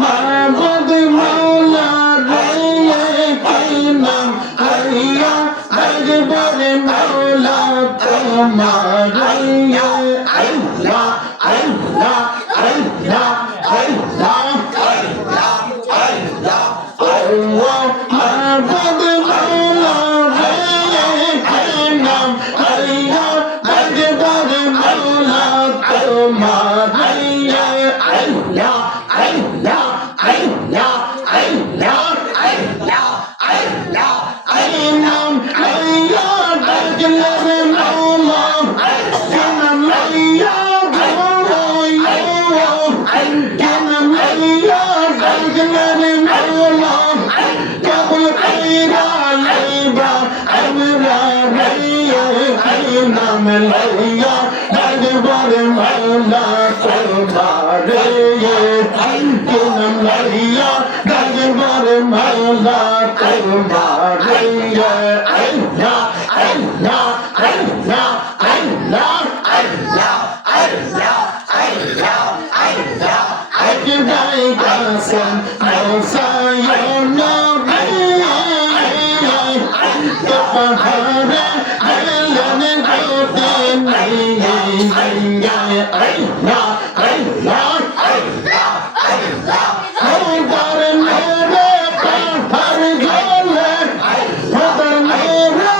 মাবুদ মাওলা রে কি নাম লইয়া ডাকবো মাওলা তোমার আল্লাহ আল্লাহ আল্লাহ আল্লাহ মাবুদ মাওলা রে কি নাম লইয়া ডাকবো মাওলা তোমার আল্লাহ আল্লাহ আল্লাহ আল্লাহ আল্লাহ আল্লাহ নাম লইয়া ডাকলে মাওলা নাম লইয়া নাম লইয়া ডাকলে মাওলা কবুল কইরা লইবা আমরা নাম লইয়া ডাকবো মাওলা তোমার নাম লইয়া ডাকবো মাওলা তোমার আল্লাহ আল্লাহ আল্লাহ আল্লাহ আল্লাহ আল্লাহ আল্লাহ আল্লাহ আজদাই কাসম মৌসায় নবী তোহারে আলন গোতে আল্লাহ আল্লাহ আল্লাহ আল্লাহ আল্লাহ হর মেরে পাহাড় গলে হর মেরে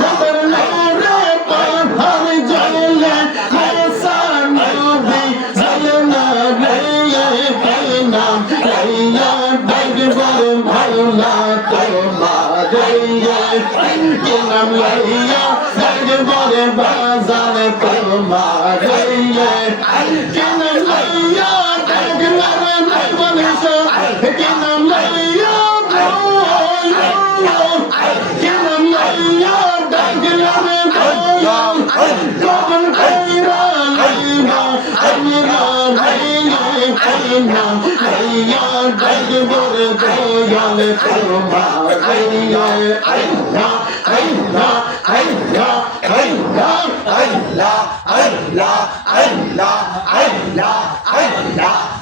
হর মেরে পাহাড় গলে হাসান নবী সালনা রে নাম লইয়া ডাকবো মাওলা তোমার নাম লইয়া ডাকবো বাজার তোমার নাম লইয়া ডাকলে বলিসা নাম লইয়া নাম লইয়া ডাকলে কবল কইরা লইবা আমরা নাম লইয়া ডাকবো দয়াল তোমার আল্লাহ আল্লাহ আল্লাহ আল্লাহ আল্লাহ আল্লাহ আল্লাহ আল্লাহ আল্লাহ